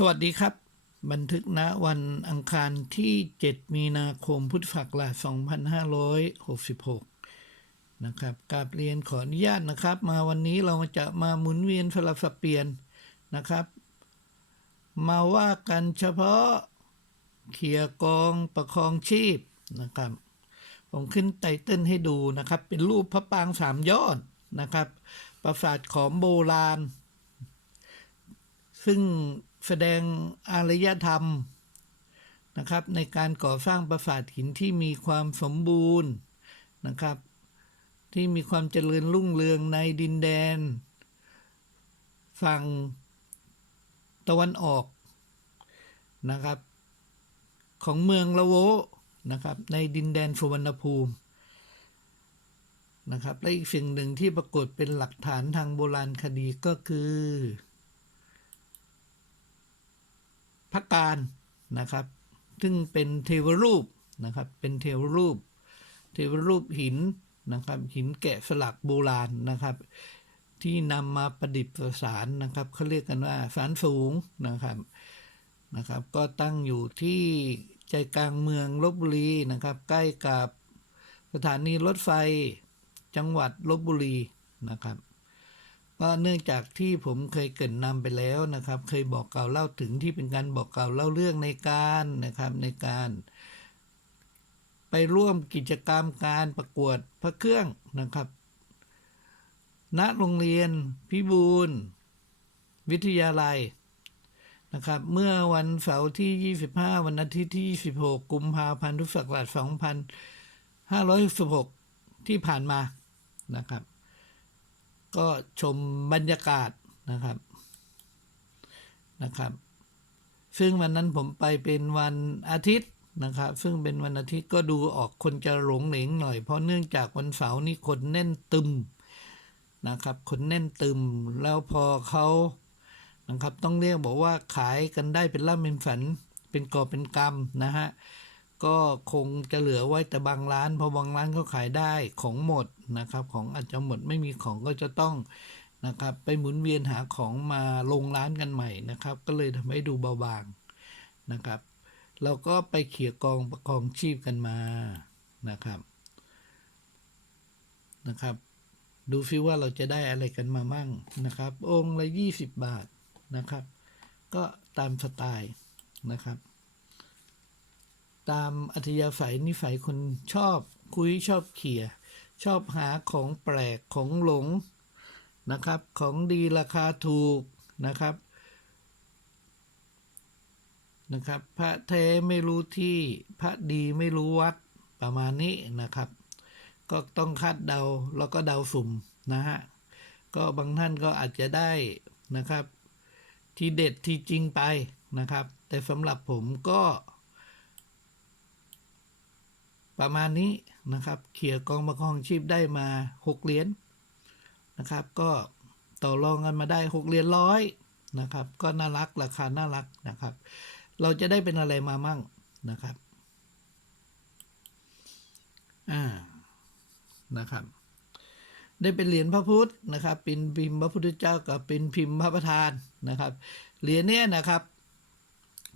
สวัสดีครับ บันทึกณวันอังคารที่ 7 มีนาคมพุทธศักราช2566 นะครับกราบเรียนขออนุญาตนะครับ มาวันนี้เราจะมาหมุนเวียนสลับสับเปลี่ยนนะครับ มาว่ากันเฉพาะเขียกองประคองชีพนะครับ ผมขึ้นไตเติ้ลให้ดูนะครับ เป็นรูปพระปางสามยอดนะครับ ปราสาทขอมโบราณ ซึ่ง แสดงอารยธรรมนะครับในการก่อสร้างปราสาทหินที่มีความสมบูรณ์นะครับ ที่มีความเจริญรุ่งเรืองในดินแดน ฝั่งตะวันออกนะครับ ของเมืองละโวนะครับ ในดินแดนสุวรรณภูมินะครับและอีกสิ่งหนึ่งที่ปรากฏเป็นหลักฐานทางโบราณคดีก็คือ พระการนะครับ ซึ่งเป็นเทวรูปนะครับ เป็นเทวรูป เทวรูปหินนะครับ หินแกะสลักโบราณนะครับ ที่นำมาประดิษฐ์สานนะครับเขาเรียกกันว่าสารสูงนะครับนะครับ ก็ตั้งอยู่ที่ใจกลางเมืองลบบุรีนะครับ ใกล้กับสถานีรถไฟจังหวัดลบบุรีนะครับ ก็เนื่องจากที่ผมเคยเกรินนำไปแล้วนะครับ เคยบอกกล่าวเล่าถึงที่เป็นการบอกกล่าวเล่าเรื่องในการนะครับในการ ไปร่วมกิจกรรมการประกวดพระเครื่องนะครับ ณโรงเรียนพิบูลวิทยาลัยนะครับ เมื่อวันเสาร์ที่ 25 วันอาทิตย์ที่ 26 กุมภาพันธ์พุทธศักราช2566ที่ผ่านมานะครับ ก็ชมบรรยากาศนะครับนะครับ ซึ่งวันนั้นผมไปเป็นวันอาทิตย์นะครับ ซึ่งเป็นวันอาทิตย์ก็ดูออกคนจะหลงเหลงหน่อย เพราะเนื่องจากวันเสาร์นี่คนแน่นตึมนะครับ คนแน่นตึม แล้วพอเขานะครับ ต้องเรียกบอกว่าขายกันได้เป็นล่ำเป็นฝัน เป็นกอบเป็นกำนะฮะ ก็คงจะเหลือไว้แต่บางร้านพอบางร้านเขาขายได้ของหมดนะครับ ของอาจจะหมดไม่มีของก็จะต้องนะครับ ไปหมุนเวียนหาของมาลงร้านกันใหม่นะครับ ก็เลยทำให้ดูเบาบางนะครับ เราก็ไปเขี่ยกองประคองชีพกันมานะครับนะครับ ดูฟิว่าเราจะได้อะไรกันมามั่งนะครับ องค์ละยี่สิบบาทนะครับ ก็ตามสไตล์นะครับ ตามอัธยาศัยนิสัยคนชอบคุยชอบเขี่ย ชอบหาของแปลกของหลงนะครับ ของดีราคาถูกนะครับนะครับ พระแท้ไม่รู้ที่พระดีไม่รู้วัดประมาณนี้นะครับ ก็ต้องคาดเดาแล้วก็เดาสุ่มนะฮะก็บางท่านก็อาจจะได้นะครับ ที่เด็ดที่จริงไปนะครับ แต่สำหรับผมก็ ประมาณนี้นะครับเขี่ยกองประคองชีพได้มาหกเหรียญนะครับ ก็ต่อรองกันมาได้หกเหรียญร้อยนะครับ ก็น่ารักราคาน่ารักนะครับ เราจะได้เป็นอะไรมามั่งนะครับอ่านะครับ ได้เป็นเหรียญพระพุทธนะครับ เป็นพิมพ์พระพุทธเจ้ากับเป็นพิมพ์พระประธานนะครับ เหรียญเนี้ยนะครับ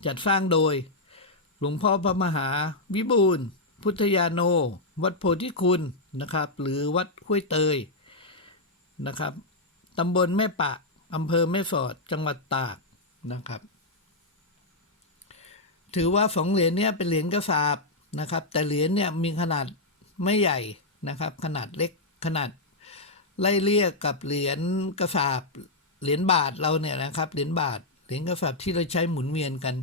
จัดสร้างโดยหลวงพ่อพระมหาวิบูล พุทธยาโน วัดโพธิคุณนะครับ หรือวัดห้วยเตยนะครับตำบลแม่ปะอำเภอแม่สอดจังหวัดตากนะครับ ถือว่าสองเหรียญเนี้ยเป็นเหรียญกระสาบนะครับ แต่เหรียญเนี่ยมีขนาดไม่ใหญ่นะครับ ขนาดเล็กขนาดไล่เลี่ยกับเหรียญกระสาบเหรียญบาทเราเนี่ยนะครับเหรียญบาทเหรียญกระสาบที่เราใช้หมุนเวียนกัน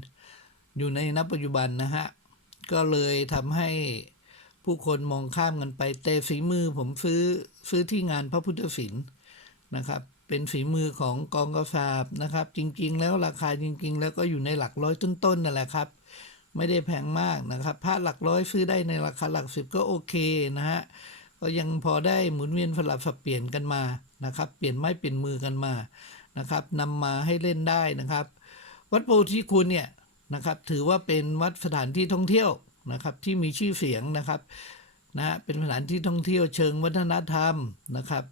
อยู่ในนับปัจจุบันนะฮะ ก็เลยทำให้ผู้คนมองข้ามกันไป แต่ฝีมือผมซื้อซื้อที่งานพระพุทธศิลป์นะครับ เป็นฝีมือของกองกระสาบนะครับ จริงๆ แล้วราคาจริง ๆ แล้วก็อยู่ในหลักร้อยต้นๆนั่นแหละครับ ไม่ได้แพงมากนะครับผ้าหลักร้อยซื้อได้ในราคาหลักสิบก็โอเคนะฮะก็ยังพอได้หมุนเวียนสลับสับเปลี่ยนกันมานะครับ เปลี่ยนไม้เปลี่ยนมือกันมานะครับนำมาให้เล่นได้นะครับ วัดโพธิคุณเนี่ย นะครับ ถือว่าเป็นวัดสถานที่ท่องเที่ยวนะครับที่มีชื่อเสียงนะครับนะฮะเป็นสถานที่ท่องเที่ยวเชิงวัฒนธรรมนะครับ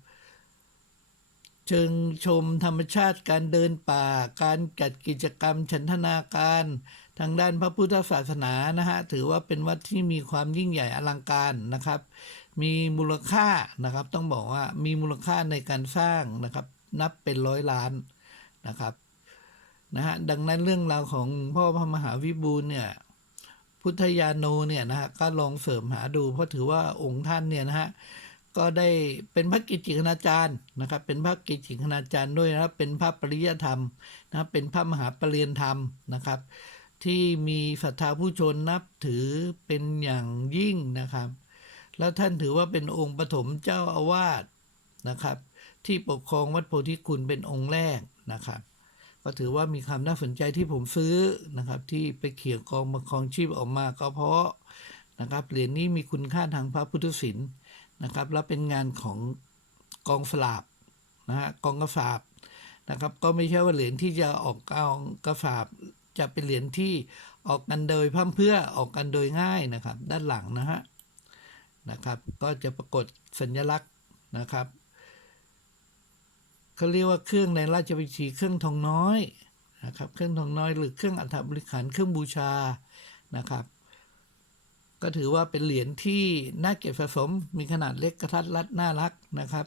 เชิงชมธรรมชาติการเดินป่า การจัดกิจกรรมฉันทนาการทางด้านพระพุทธศาสนานะฮะถือว่าเป็นวัดที่มีความยิ่งใหญ่อลังการนะครับ มีมูลค่านะครับต้องบอกว่ามีมูลค่าในการสร้างนะครับ นับเป็นร้อยล้านนะครับ นะฮะดังนั้นเรื่องราวของพ่อพระมหาวิบูลเนี่ยพุทธยาโนเนี่ยนะฮะก็ลองเสริมหาดู เพราะถือว่าองค์ท่านเนี่ยนะฮะก็ได้เป็นพระกิจจิคณาจารย์นะครับ เป็นพระกิจจิคณาจารย์ด้วยนะครับเป็นพระปริยธรรมนะครับเป็นพระมหาปรริยธรรมนะครับ ที่มีศรัทธาผู้ชนนับถือเป็นอย่างยิ่งนะครับ แล้วท่านถือว่าเป็นองค์ปฐมเจ้าอาวาสนะครับ ที่ปกครองวัดโพธิคุณเป็นองค์แรกนะครับ ก็ถือว่ามีความน่าสนใจที่ผมซื้อนะครับ ที่ไปเขี่ยกองมาครองชีพออกมาก็เพราะนะครับเหรียญนี้มีคุณค่าทางพระพุทธศิลป์นะครับ และเป็นงานของกองสลาบนะฮะกองกระสาบนะครับ ก็ไม่ใช่ว่าเหรียญที่จะออกกองกระสาบจะเป็นเหรียญที่ออกกันโดยพร่ำเพื่อออกกันโดยง่ายนะครับ ด้านหลังนะฮะนะครับ ก็จะปรากฏสัญลักษณ์นะครับ เขาเรียกว่าเครื่องในราชพิธีเครื่องทองน้อยนะครับเครื่องทองน้อยหรือเครื่องอัฐบริขารเครื่องบูชานะครับ ก็ถือว่าเป็นเหรียญที่น่าเก็บสะสม มีขนาดเล็กกระทัดรัดน่ารักนะครับ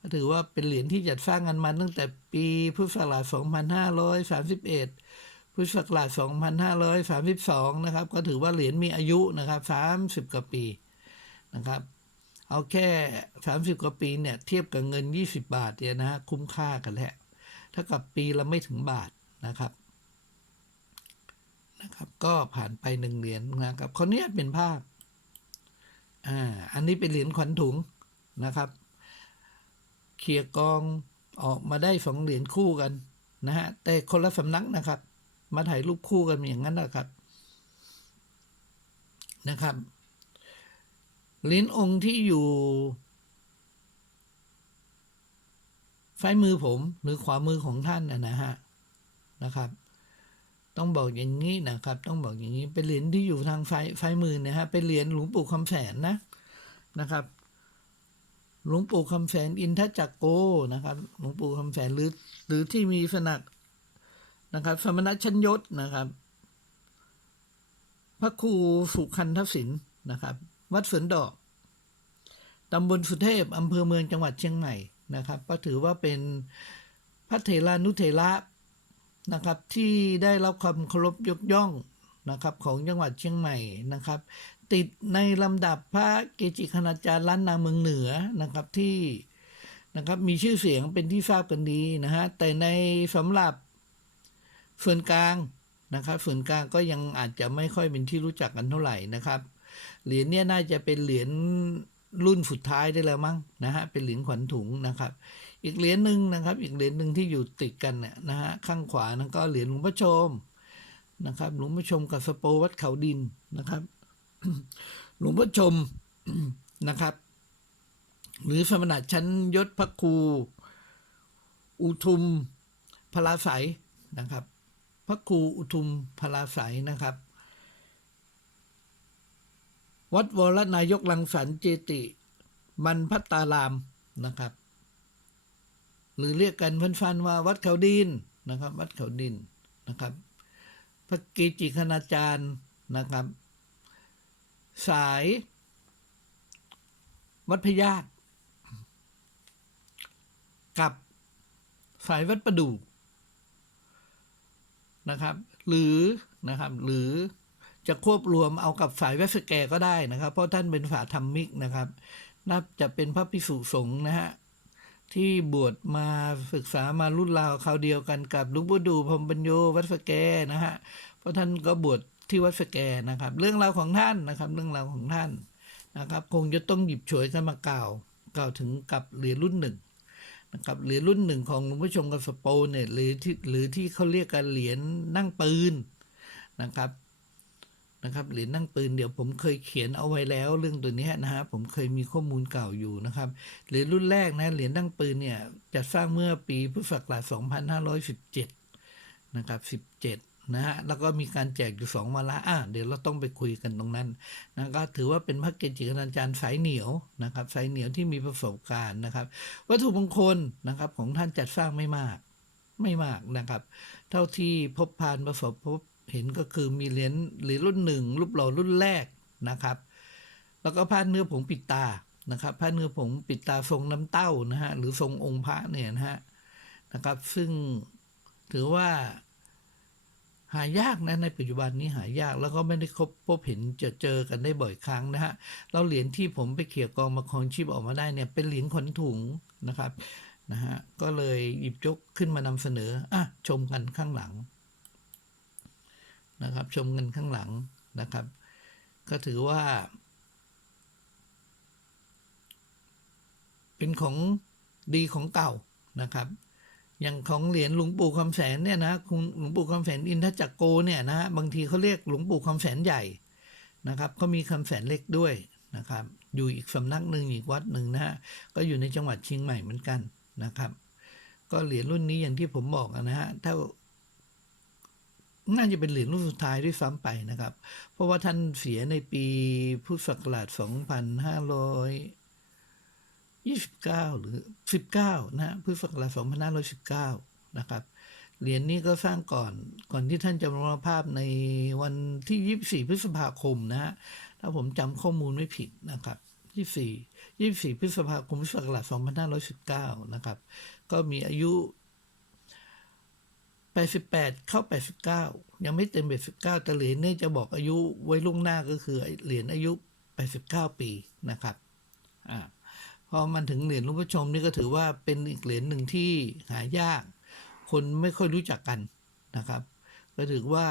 ก็ถือว่าเป็นเหรียญที่จัดสร้างกันมาตั้งแต่ปีพุทธศักราช 2531 พุทธศักราช 2532 นะครับ ก็ถือว่าเหรียญมีอายุนะครับ 30 กว่าปีนะครับ เอาแค่ 30 กว่าปีเนี่ย เทียบกับเงิน 20 บาทเนี่ยนะฮะคุ้มค่ากันแหล้วถ้ากับปีละไม่ถึงบาทนะครับนะครับ ก็ผ่านไปหนึ่งเหรียญนะครับคนนี้เป็นภาพอ่าอันนี้เป็นเหรียญขวัญถุงนะครับเคลียร์กองออกมาได้สองเหรียญคู่กันนะฮะแต่คนละสำนักนะครับ มาถ่ายรูปคู่กันอย่างนั้นนะครับนะครับ เหรียญองค์ที่อยู่ซ้ายมือผมหรือขวามือของท่านนะนะฮะนะครับ ต้องบอกอย่างนี้นะครับ ต้องบอกอย่างนี้เป็นเหรียญที่อยู่ทางซ้ายซ้ายมือนะฮะเป็นเหรียญหลวงปู่คำแสนนะนะครับหลวงปู่คำแสนอินทจักรโกนะครับหลวงปู่คำแสนหรือหรือที่มีสนักนะครับ สมณชัญยศนะครับ พระครูสุขันทศิลป์นะครับ วัดสวนดอกตำบลสุเทพอำเภอเมืองจังหวัดเชียงใหม่นะครับ ก็ถือว่าเป็นพระเถรานุเถระนะครับที่ได้รับความเคารพยกย่องนะครับของจังหวัดเชียงใหม่นะครับ ติดในลำดับพระเกจิคณาจารย์ล้านนาเมืองเหนือนะครับที่นะครับมีชื่อเสียงเป็นที่ทราบกันดีนะฮะแต่ในสำหรับส่วนกลางนะครับส่วนกลางก็ยังอาจจะไม่ค่อยเป็นที่รู้จักกันเท่าไหร่นะครับ เหรียญเนี่ยน่าจะเป็นเหรียญรุ่นสุดท้ายได้แล้วมั้งนะฮะเป็นเหรียญขวัญถุงนะครับ อีกเหรียญหนึ่งนะครับ อีกเหรียญหนึ่งที่อยู่ติดกันเนี่ยนะฮะข้างขวานั่นก็เหรียญหลวงพ่อชมนะครับหลวงพ่อชมกับสโปวัดเขาดินนะครับ หลวงพ่อชมนะครับ หรือสมณะชั้นยศพระครู อุทุมพลาไสยนะครับ พระครูอุทุมพลาไสยนะครับ วัดวรนายกลังสรรเจติ มันพัตตารามนะครับ หรือเรียกกันฟันๆว่าวัดเขาดินนะครับ วัดเขาดินนะครับ พระเกจิคณาจารย์นะครับ สายวัดพญาตกับสายวัดประดูนะครับ หรือนะครับ หรือ จะควบรวมเอากับสายวัดสแกก็ได้นะครับ เพราะท่านเป็นฝาธรรมิกนะครับ นับจะเป็นพระภิกษุสงฆ์นะฮะที่บวชมาศึกษามารุ่นราวคราวเดียวกันกับลุงปู่ดูพรมปัญโยวัดสแกนะฮะเพราะท่านก็บวชที่วัดสแกนะครับ เรื่องราวของท่านนะครับ เรื่องราวของท่านนะครับ คงจะต้องหยิบฉวยกันมากล่าวกล่าวถึงกับเหรียญรุ่นหนึ่งนะครับเหรียญรุ่นหนึ่งของหลวงพ่อชงกับสโปเนี่ยหรือที่หรือที่เขาเรียกกันเหรียญนั่งปืนนะครับ นะครับเหรียญนั่งปืนเดี๋ยวผมเคยเขียนเอาไว้แล้วเรื่องตัวนี้นะฮะผมเคยมีข้อมูลเก่าอยู่นะครับเหรียญรุ่นแรกนะเหรียญนั่งปืนเนี่ยจัดสร้างเมื่อปีพุทธศักราช 2517 นะครับ 17 นะฮะแล้วก็มีการแจกอยู่สองวาระอะเดี๋ยวเราต้องไปคุยกันตรงนั้นนะก็ถือว่าเป็นพระเกจิคณาจารย์สายเหนียวนะครับสายเหนียวที่มีประสบการณ์นะครับ วัตถุมงคลนะครับของท่านจัดสร้างไม่มากไม่มากนะครับ เท่าที่พบพานประสบพบ เห็นก็คือมีเหรียญเหรียญรุ่นหนึ่งรูปหล่อรุ่นแรกนะครับ แล้วก็ผ้าเนื้อผงปิดตานะครับ ผ้าเนื้อผงปิดตาทรงน้ำเต้านะฮะหรือทรงองค์พระเนี่ยนะฮะนะครับ ซึ่งถือว่าหายากนะในปัจจุบันนี้หายากแล้วก็ไม่ได้คบพบเห็นเจอเจอกันได้บ่อยครั้งนะฮะเราเหรียญที่ผมไปเขี่ยกองมาคองชีพออกมาได้เนี่ยเป็นเหรียญขนถุงนะครับนะฮะก็เลยหยิบยกขึ้นมานำเสนออะชมกันข้างหลัง นะครับ ชมกันข้างหลังนะครับ ก็ถือว่า เป็นของดีของเก่านะครับ อย่างของเหรียญหลวงปู่คำแสนเนี่ยนะคุณหลวงปู่คำแสนอินทจักรโกเนี่ยนะบางทีเขาเรียกหลวงปู่คำแสนใหญ่นะครับเขามีคำแสนเล็กด้วยนะครับ อยู่อีกสำนักหนึ่งอีกวัดหนึ่งนะฮะก็อยู่ในจังหวัดเชียงใหม่เหมือนกันนะครับ ก็เหรียญรุ่นนี้อย่างที่ผมบอกนะฮะถ้า น่าจะเป็นเหรียญรุ่นสุดท้ายด้วยซ้ำไปนะครับ เพราะว่าท่านเสียในปีพุทธศักราช 2529 หรือ 19นะฮะพุทธศักราช 2519 นะครับ เหรียญนี้ก็สร้างก่อนก่อนที่ท่านจะมรณภาพในวันที่ 24 พฤษภาคมนะฮะถ้าผมจำข้อมูลไม่ผิดนะครับ24 24 พฤษภาคมพุทธศักราช 2519 นะครับ ก็มีอายุ 88 เข้า 89 ยังไม่เต็ม 89 แต่เหรียญเนี่ยจะบอกอายุไว้ล่วงหน้าก็คือเหรียญอายุ 89 ปีนะครับอ่าพอมันถึงเหรียญหลวงพ่อชมนี่ก็ถือว่าเป็นอีกเหรียญหนึ่งที่หายาก คนไม่ค่อยรู้จักกันนะครับ ก็ถือว่า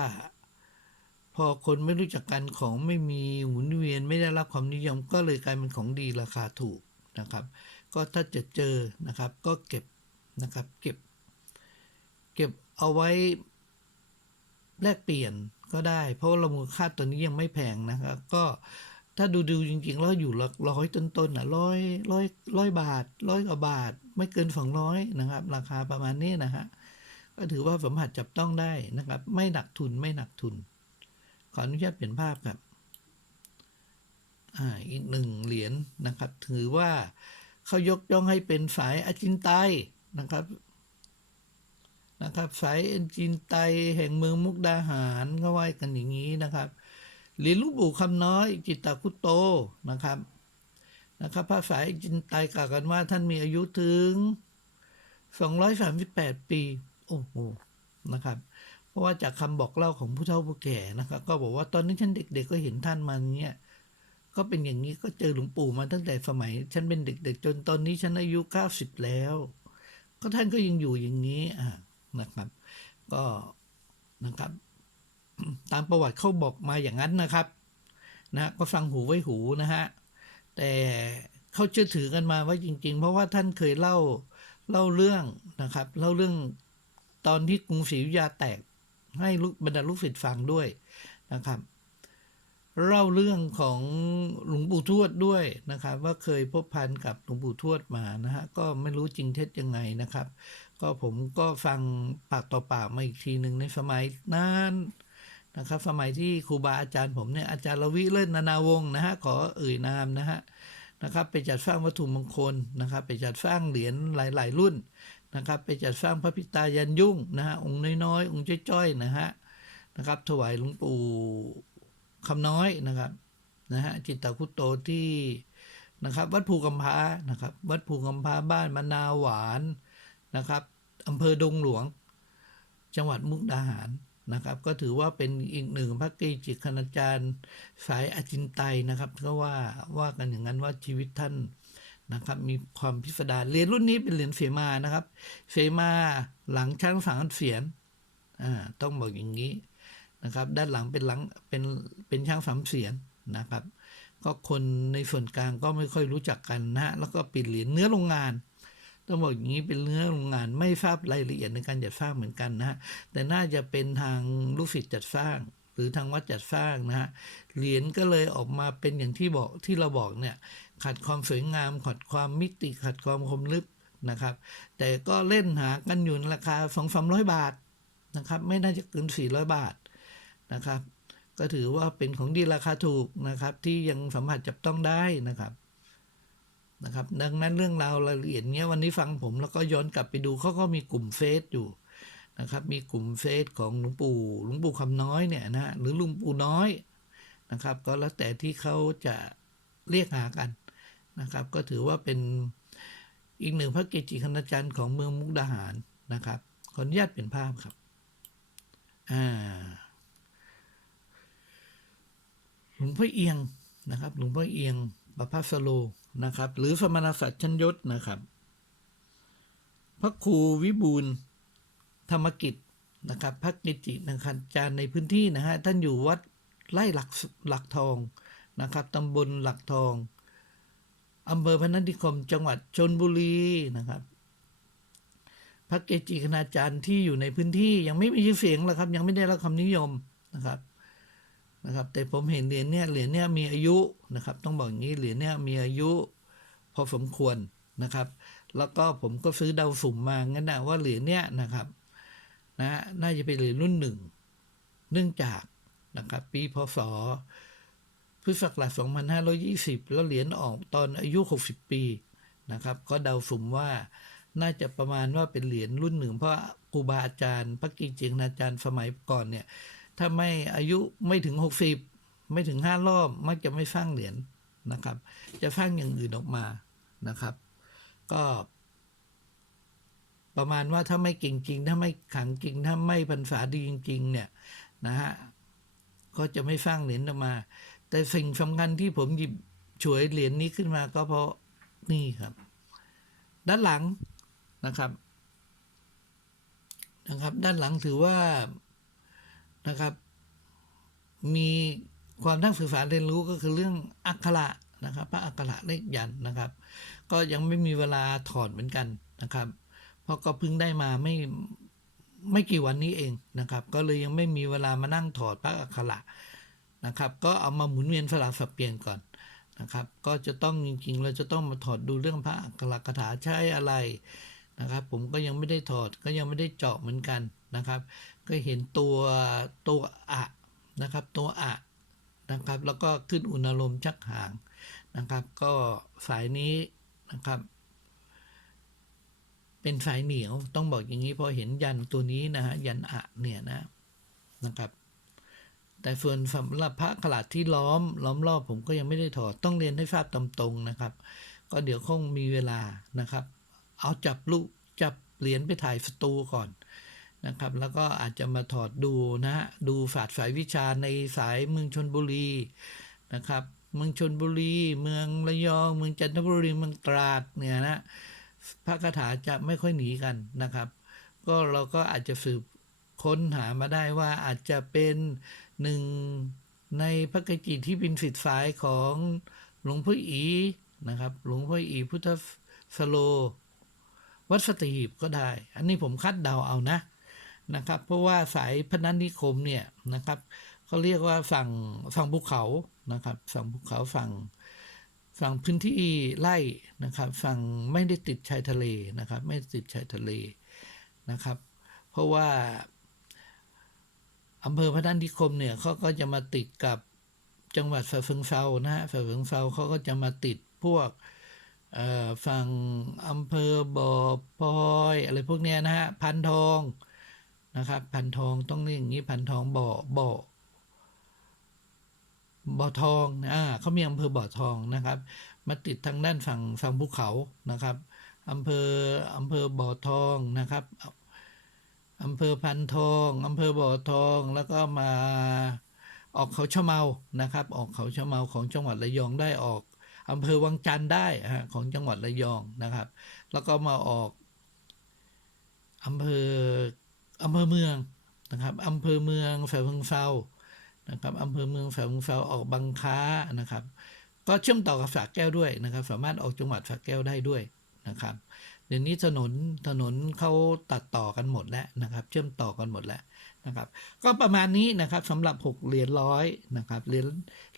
พอคนไม่รู้จักกันของไม่มีหมุนเวียนไม่ได้รับความนิยมก็เลยกลายเป็นของดีราคาถูกนะครับ ก็ถ้าจะเจอนะครับก็เก็บนะครับ เก็บ เก็บ เอาไว้แลกเปลี่ยนก็ได้ เพราะว่ามูลค่าตัวนี้ยังไม่แพงนะครับก็ถ้าดูดูจริงๆแล้วอยู่ลักร้อยต้นๆอะร้อยร้อยร้อยบาทร้อยกว่าบาท ไม่เกินสองร้อยนะครับ ราคาประมาณนี้นะฮะก็ถือว่าสัมผัสจับต้องได้นะครับ ไม่หนักทุนไม่หนักทุน ขออนุญาตเปลี่ยนภาพครับอ่าอีกหนึ่งเหรียญนะครับ ถือว่าเขายกย่องให้เป็นสายอาจินไตนะครับ นะครับสายเอนจินไตแห่งเมืองมุกดาหารก็ว่ากันอย่างนี้นะครับหรียญหลูกปู่คำน้อยจิตตคุโตนะครับนะครับพระสายจินไตกล่าวกันว่าท่านมีอายุถึง 238 ปีโอ้โหนะครับเพราะว่าจากคำบอกเล่าของผู้เฒ่าผู้แก่นะครับ ก็บอกว่าตอนนี้ฉันเด็กๆก็เห็นท่านมาเงี้ยก็เป็นอย่างนี้ก็เจอหลวงปู่มาตั้งแต่สมัย ฉันเป็นเด็ก ๆ จนตอนนี้ฉันอายุ 90 แล้ว ก็ท่านก็ยังอยู่อย่างนี้อ่า นะครับ ก็นะครับ ตามประวัติเขาบอกมาอย่างนั้นนะครับนะก็ฟังหูไว้หูนะฮะแต่เขาเชื่อถือกันมาว่าจริง ๆ เพราะว่าท่านเคยเล่าเล่าเรื่องนะครับเล่าเรื่องตอนที่กรุงศรีอยุธยาแตกให้ลูกบรรดาลูกศิษย์ฟังด้วยนะครับ เล่าเรื่องของหลวงปู่ทวดด้วยนะครับ ว่าเคยพบพันกับหลวงปู่ทวดมานะฮะก็ไม่รู้จริงเท็จยังไงนะครับ ก็ผมก็ฟังปากต่อปากมาอีกทีหนึ่งในสมัยนั้นนะครับ สมัยที่ครูบาอาจารย์ผมเนี่ยอาจารย์ละวิเลิศนานาวงศ์นะฮะขอเอ่ยนามนะฮะนะครับไปจัดสร้างวัตถุมงคลนะครับ ไปจัดสร้างเหรียญหลาย ๆ รุ่นนะครับ ไปจัดสร้างพระพิตายันยุ่งนะฮะองค์น้อยๆองค์จ้อยๆนะฮะนะครับ ถวายหลวงปู่คำน้อยนะครับนะฮะจิตตคุตโตที่นะครับ วัดภูกำพานะครับ วัดภูกำพาบ้านมะนาวหวาน นะครับอำเภอดงหลวง จังหวัดมุกดาหารนะครับ ก็ถือว่าเป็นอีกหนึ่งพระเกจิคณาจารย์สายอาจินไตยนะครับ ก็ว่าว่ากันอย่างนั้นว่าชีวิตท่านนะครับมีความพิสดารเหรียญรุ่นนี้เป็นเหรียญเสมานะครับ เสมาหลังช้างสามเสียนอ่าต้องบอกอย่างนี้นะครับ ด้านหลังเป็นหลังเป็นเป็นช้างสามเสียนนะครับ ก็คนในส่วนกลางก็ไม่ค่อยรู้จักกันนะฮะแล้วก็ปิดเหรียญเนื้อโรงงาน ต้องบอกอย่างนี้เป็นเนื้อโรงงานไม่ทราบรายละเอียดในการจัดสร้างเหมือนกันนะฮะแต่น่าจะเป็นทางลูกศิษย์จัดสร้าง หรือทางวัดจัดสร้างนะฮะเหรียญก็เลยออกมาเป็นอย่างที่บอกที่เราบอกเนี่ยขัดความสวยงาม ขัดความมิติ ขัดความคมลึกนะครับ แต่ก็เล่นหากันอยู่ในราคาสองสามร้อยบาทนะครับ ไม่น่าจะเกิน 400 บาทนะครับ ก็ถือว่าเป็นของดีราคาถูกนะครับ ที่ยังสัมผัสจับต้องได้นะครับ นะครับ ดังนั้นเรื่องราวรายละเอียดเนี้ยวันนี้ฟังผมแล้วก็ย้อนกลับไปดูเขาก็มีกลุ่มเฟซอยู่นะครับ มีกลุ่มเฟซของหลวงปู่หลวงปู่คำน้อยเนี่ยนะหรือหลุงปู่น้อยนะครับ ก็แล้วแต่ที่เขาจะเรียกหากันนะครับ ก็ถือว่าเป็นอีกหนึ่งพระเกจิคณาจารย์ของเมืองมุกดาหารนะครับขออนุญาตเปลี่ยนภาพครับอ่าหลวงพ่อเอียงนะครับหลวงพ่อเอียงประภัสโล นะครับ หรือสมณศักดิ์ชั้นยศนะครับ พระครูวิบูลธรรมกิจนะครับพระกิจินะครับอาจารย์ในพื้นที่นะฮะท่านอยู่วัดไร่หลักหลักทองนะครับตำบลหลักทองอำเภอพนัสนิคมจังหวัดชนบุรีนะครับพระเกจิคณาจารย์ที่อยู่ในพื้นที่ยังไม่มีชื่อเสียงหรอกครับ ยังไม่ได้รับความนิยมนะครับ นะครับแต่ผมเห็นเหรียญเนี่ยเหรียญเนี่ยมีอายุนะครับ ต้องบอกอย่างนี้เหรียญเนี่ยมีอายุพอสมควรนะครับ แล้วก็ผมก็ซื้อเดาสุ่มมางั้นนะว่าเหรียญเนี่ยนะครับนะน่าจะเป็นเหรียญรุ่นหนึ่งเนื่องจากนะครับ ปีพศพุทธศักราช2520 แล้วเหรียญออกตอนอายุ 60 ปีนะครับ ก็เดาสุ่มว่าน่าจะประมาณว่าเป็นเหรียญรุ่นหนึ่งเพราะครูบาอาจารย์พระกิจเจงอาจารย์สมัยก่อนเนี่ย ถ้าไม่อายุไม่ถึง 60 ไม่ถึง 5 รอบ มักจะไม่สร้างเหรียญนะครับ จะสร้างอย่างอื่นออกมานะครับ ก็ ประมาณว่าถ้าไม่เก่งจริง ถ้าไม่ขังจริง ถ้าไม่พรรษาดีจริง ๆ เนี่ยนะฮะก็จะไม่สร้างเหรียญออกมา แต่สิ่งสำคัญที่ผมหยิบฉวยเหรียญนี้ขึ้นมาก็เพราะนี่ครับ ด้านหลังนะครับนะครับ ด้านหลังถือว่า นะครับ มีความทั้งศึกษารเรียนรู้ก็คือเรื่องอักขระนะครับพระอักขระเลขยันนะครับ ก็ยังไม่มีเวลาถอดเหมือนกันนะครับ เพราะก็เพิ่งได้มาไม่ไม่กี่วันนี้เองนะครับ ก็เลยยังไม่มีเวลามานั่งถอดพระอักขระนะครับ ก็เอามาหมุนเวียนสลับสับเปลี่ยนก่อนนะครับ ก็จะต้องจริงๆ เราจะต้องมาถอดดูเรื่องพระอักขระคาถาใช้อะไรนะครับ ผมก็ยังไม่ได้ถอดก็ยังไม่ได้เจาะเหมือนกันนะครับ ก็เห็นตัวตัวอะนะครับ ตัวอะนะครับ แล้วก็ขึ้นอุณหลมชักห่างนะครับ ก็สายนี้นะครับ เป็นสายเหนียวต้องบอกอย่างนี้พอเห็นยันตัวนี้นะฮะยันอะเนี่ยนะนะครับ แต่ส่วนสำหรับพระขลาดที่ล้อมล้อมรอบผมก็ยังไม่ได้ถอดต้องเรียนให้ทราบตามตรงนะครับ ก็เดี๋ยวคงมีเวลานะครับ เอาจับลูกจับเหรียญไปถ่ายสตูก่อน นะครับ แล้วก็อาจจะมาถอดดูนะฮะดูศาสตร์สายวิชาในสายเมืองชนบุรีนะครับ เมืองชนบุรี เมืองระยอง เมืองจันทบุรีเมืองตราดเนี่ยนะพระคาถาจะไม่ค่อยหนีกันนะครับ ก็เราก็อาจจะสืบค้นหามาได้ว่าอาจจะเป็นหนึ่งในพระกจิที่เป็นสิทธิสายของหลวงพ่ออีนะครับ หลวงพ่ออีพุทธสโล วัดสตีหีบก็ได้ อันนี้ผมคาดเดาเอานะ นะครับ เพราะว่าสายพนันนิคมเนี่ยนะครับเขาเรียกว่าฝั่งฝั่งภูเขานะครับฝั่งภูเขาฝั่งฝั่งพื้นที่ไร่นะครับฝั่งไม่ได้ติดชายทะเลนะครับ ไม่ติดชายทะเลนะครับ เพราะว่าอำเภอพนันนิคมเนี่ยเขาก็จะมาติดกับจังหวัดสะเชิงเซานะฮะสะเชิงเซาเขาก็จะมาติดพวกฝั่งอำเภอบ่อพลอยอะไรพวกเนี้ยนะฮะพันทอง นะครับ พันทองต้องเรียกอย่างนี้พันทองบ่อบ่อบ่อทองอ่าเขามีอำเภอบ่อทองนะครับ มาติดทางด้านฝั่งฝั่งภูเขานะครับอำเภออำเภอบ่อทองนะครับอำเภอพันทองอำเภอบ่อทองแล้วก็มาออกเขาชะเมานะครับ ออกเขาชะเมาของจังหวัดระยองได้ออกอำเภอวังจันทร์ได้ฮะของจังหวัดระยองนะครับ แล้วก็มาออกอำเภอ อำเภอเมืองนะครับอำเภอเมืองแฝงเซานะครับอำเภอเมืองแฝงเชิงเซาออกบางค้านะครับ ก็เชื่อมต่อกับสระแก้วด้วยนะครับ สามารถออกจังหวัดสระแก้วได้ด้วยนะครับ เดี๋ยวนี้ถนนถนนเขาตัดต่อกันหมดแล้วนะครับ เชื่อมต่อกันหมดแล้วนะครับ ก็ประมาณนี้นะครับสำหรับ 6 เหรียญร้อยนะครับเหรียญ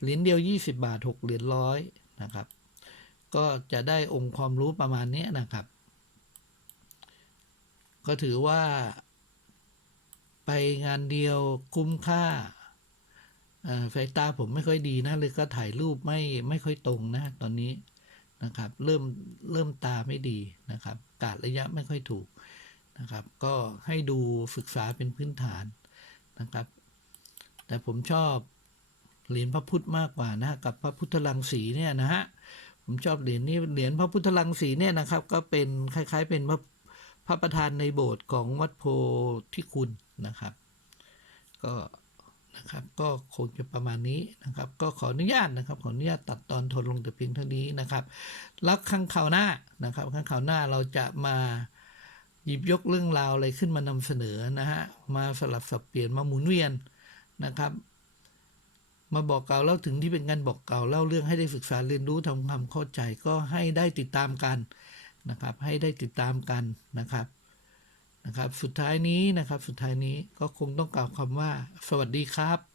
เหรียญเดียว 20 บาท 6 เหรียญร้อยนะครับ ก็จะได้องค์ความรู้ประมาณนี้นะครับ ก็ถือว่า ไปงานเดียวคุ้มค่าอ่อสายตาผมไม่ค่อยดีนะเลยก็ถ่ายรูปไม่ไม่ค่อยตรงนะตอนนี้นะครับ เริ่มเริ่มตาไม่ดีนะครับ กาดระยะไม่ค่อยถูกนะครับ ก็ให้ดูศึกษาเป็นพื้นฐานนะครับ แต่ผมชอบเหรียญพระพุทธมากกว่านะกับพระพุทธลังสีเนี่ยนะฮะผมชอบเหรียญนี้เหรียญพระพุทธลังสีเนี่ยนะครับ ก็เป็นคล้าย ๆ เป็นพระ พระประธานในโบสถ์ของวัดโพธิคุณนะครับ ก็นะครับก็คงจะประมาณนี้นะครับ ก็ขออนุญาตนะครับ ขออนุญาตตัดตอนทนลงแต่เพียงเท่านี้นะครับ แล้วครั้งคราวหน้านะครับครั้งคราวหน้าเราจะมาหยิบยกเรื่องราวอะไรขึ้นมานำเสนอนะฮะมาสลับสับเปลี่ยนมาหมุนเวียนนะครับมาบอกกล่าวเล่าถึงที่เป็นการบอกกล่าวเล่าเรื่องให้ได้ศึกษาเรียนรู้ทำความเข้าใจก็ให้ได้ติดตามกัน นะครับ ให้ได้ติดตามกันนะครับนะครับ สุดท้ายนี้นะครับ สุดท้ายนี้ก็คงต้องกล่าวคำว่า สวัสดีครับ